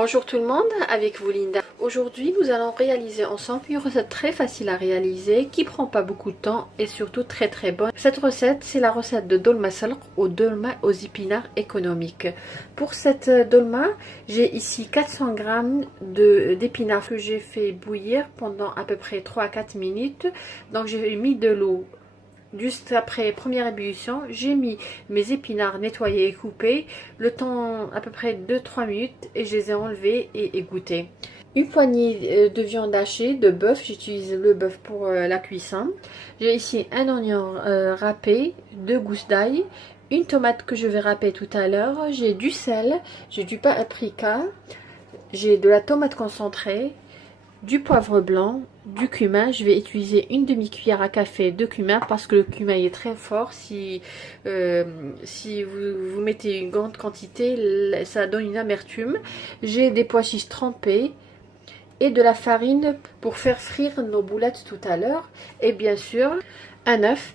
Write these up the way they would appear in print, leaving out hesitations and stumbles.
Bonjour tout le monde, avec vous Linda. Aujourd'hui nous allons réaliser ensemble une recette très facile à réaliser qui prend pas beaucoup de temps et surtout très bonne. Cette recette c'est la recette de dolma salq ou dolma aux épinards économiques. Pour cette dolma j'ai ici 400 g d'épinards que j'ai fait bouillir pendant à peu près 3 à 4 minutes. Donc j'ai mis de l'eau. Juste après première ébullition, j'ai mis mes épinards nettoyés et coupés, le temps à peu près 2-3 minutes et je les ai enlevés et égoutter. Une poignée de viande hachée de bœuf, j'utilise le bœuf pour la cuisson. J'ai ici un oignon râpé, 2 gousses d'ail, une tomate que je vais râper tout à l'heure, j'ai du sel, j'ai du paprika, j'ai de la tomate concentrée, du poivre blanc, du cumin. Je vais utiliser une demi-cuillère à café de cumin parce que le cumin est très fort. Si vous mettez une grande quantité, ça donne une amertume. J'ai des pois chiches trempés et de la farine pour faire frire nos boulettes tout à l'heure. Et bien sûr, un œuf.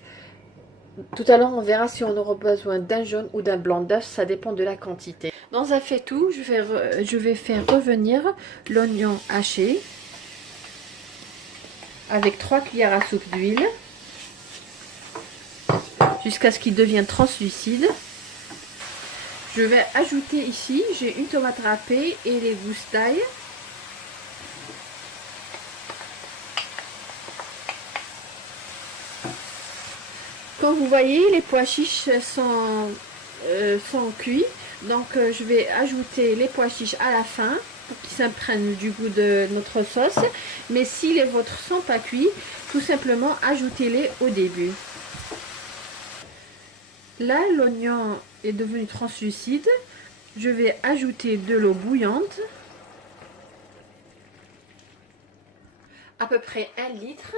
Tout à l'heure, on verra si on aura besoin d'un jaune ou d'un blanc d'œuf. Ça dépend de la quantité. Dans un faitout, je vais faire revenir l'oignon haché avec 3 cuillères à soupe d'huile jusqu'à ce qu'il devienne translucide. Je vais ajouter ici, j'ai une tomate râpée et les gousses d'ail. Comme vous voyez, les pois chiches sont cuits, donc je vais ajouter les pois chiches à la fin pour qu'ils s'imprègnent du goût de notre sauce. Mais si les vôtres sont pas cuits, tout simplement ajoutez-les au début. Là, l'oignon est devenu translucide. Je vais ajouter de l'eau bouillante, à peu près 1 litre.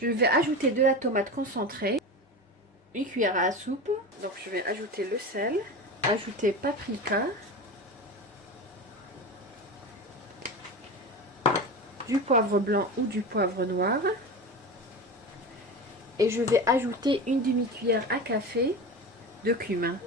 Je vais ajouter de la tomate concentrée, une cuillère à soupe. Donc je vais ajouter le sel, ajouter paprika, du poivre blanc ou du poivre noir, et je vais ajouter une demi-cuillère à café de cumin.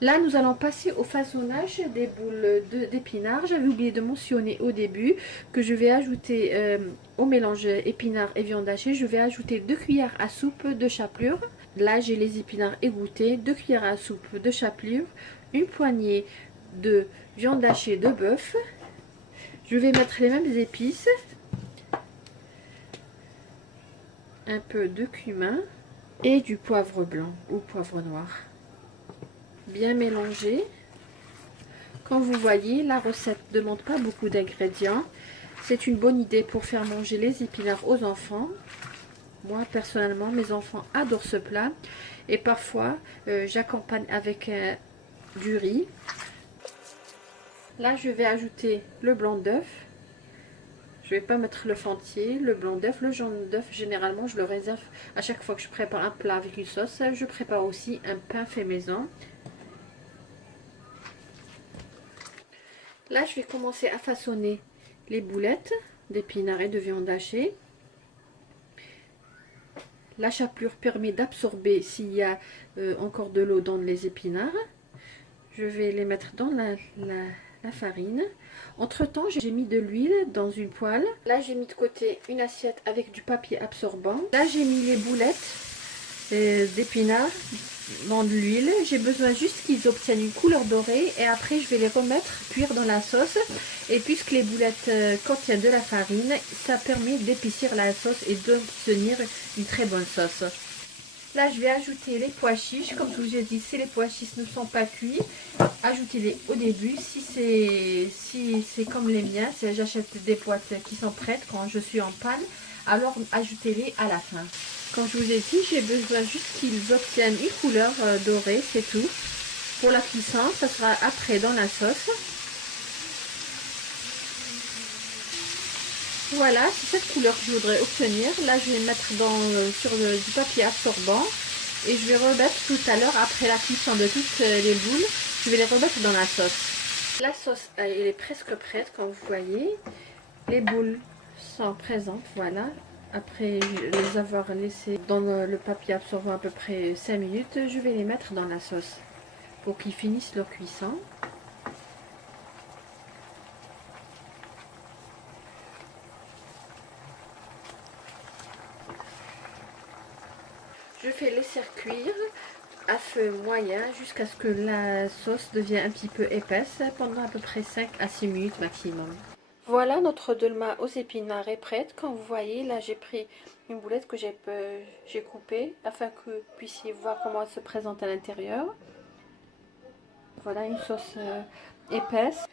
Là nous allons passer au façonnage des boules d'épinards. J'avais oublié de mentionner au début que je vais ajouter au mélange épinards et viande hachée, je vais ajouter 2 cuillères à soupe de chapelure. Là j'ai les épinards égouttés, 2 cuillères à soupe de chapelure, une poignée de viande hachée de bœuf. Je vais mettre les mêmes épices, un peu de cumin et du poivre blanc ou poivre noir. Bien mélanger. Comme vous voyez, la recette ne demande pas beaucoup d'ingrédients. C'est une bonne idée pour faire manger les épinards aux enfants. Moi personnellement, mes enfants adorent ce plat et parfois j'accompagne avec du riz. Là je vais ajouter le blanc d'œuf. Je vais pas mettre l'œuf entier, le blanc d'œuf, le jaune d'œuf. Généralement je le réserve à chaque fois que je prépare un plat avec une sauce. Je prépare aussi un pain fait maison. Là je vais commencer à façonner les boulettes d'épinards et de viande hachée. La chapelure permet d'absorber s'il y a encore de l'eau dans les épinards. Je vais les mettre dans la farine. Entre temps, j'ai mis de l'huile dans une poêle. Là, j'ai mis de côté une assiette avec du papier absorbant. Là, j'ai mis les boulettes d'épinards dans de l'huile. J'ai besoin juste qu'ils obtiennent une couleur dorée et après, je vais les remettre cuire dans la sauce. Et puisque les boulettes contiennent de la farine, ça permet d'épaissir la sauce et d'obtenir une très bonne sauce. Là, je vais ajouter les pois chiches. Comme je vous ai dit, si les pois chiches ne sont pas cuits, ajoutez-les au début. Si c'est comme les miens, j'achète des boîtes qui sont prêtes quand je suis en panne, alors ajoutez-les à la fin. Comme je vous ai dit, j'ai besoin juste qu'ils obtiennent une couleur dorée, c'est tout. Pour la cuisson, ça sera après dans la sauce. Voilà, c'est cette couleur que je voudrais obtenir. Là, je vais mettre sur du papier absorbant et je vais remettre tout à l'heure, après la cuisson de toutes les boules, je vais les remettre dans la sauce. La sauce, elle est presque prête, comme vous voyez. Les boules sont présentes, voilà. Après les avoir laissées dans le papier absorbant à peu près 5 minutes, je vais les mettre dans la sauce pour qu'ils finissent leur cuisson. Je fais laisser cuire à feu moyen jusqu'à ce que la sauce devienne un petit peu épaisse pendant à peu près 5 à 6 minutes maximum. Voilà, notre dolma aux épinards est prête. Comme vous voyez, là j'ai pris une boulette que j'ai coupée afin que vous puissiez voir comment elle se présente à l'intérieur. Voilà une sauce épaisse.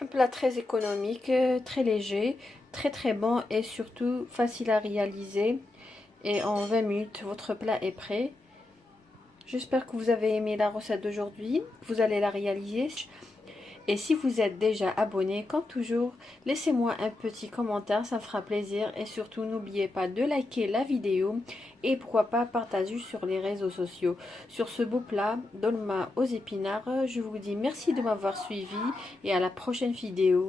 Un plat très économique, très léger, très bon et surtout facile à réaliser. Et en 20 minutes, votre plat est prêt. J'espère que vous avez aimé la recette d'aujourd'hui. Vous allez la réaliser. Et si vous êtes déjà abonné, comme toujours, laissez-moi un petit commentaire, ça me fera plaisir. Et surtout, n'oubliez pas de liker la vidéo et pourquoi pas partager sur les réseaux sociaux. Sur ce beau plat, dolma aux épinards, je vous dis merci de m'avoir suivi et à la prochaine vidéo.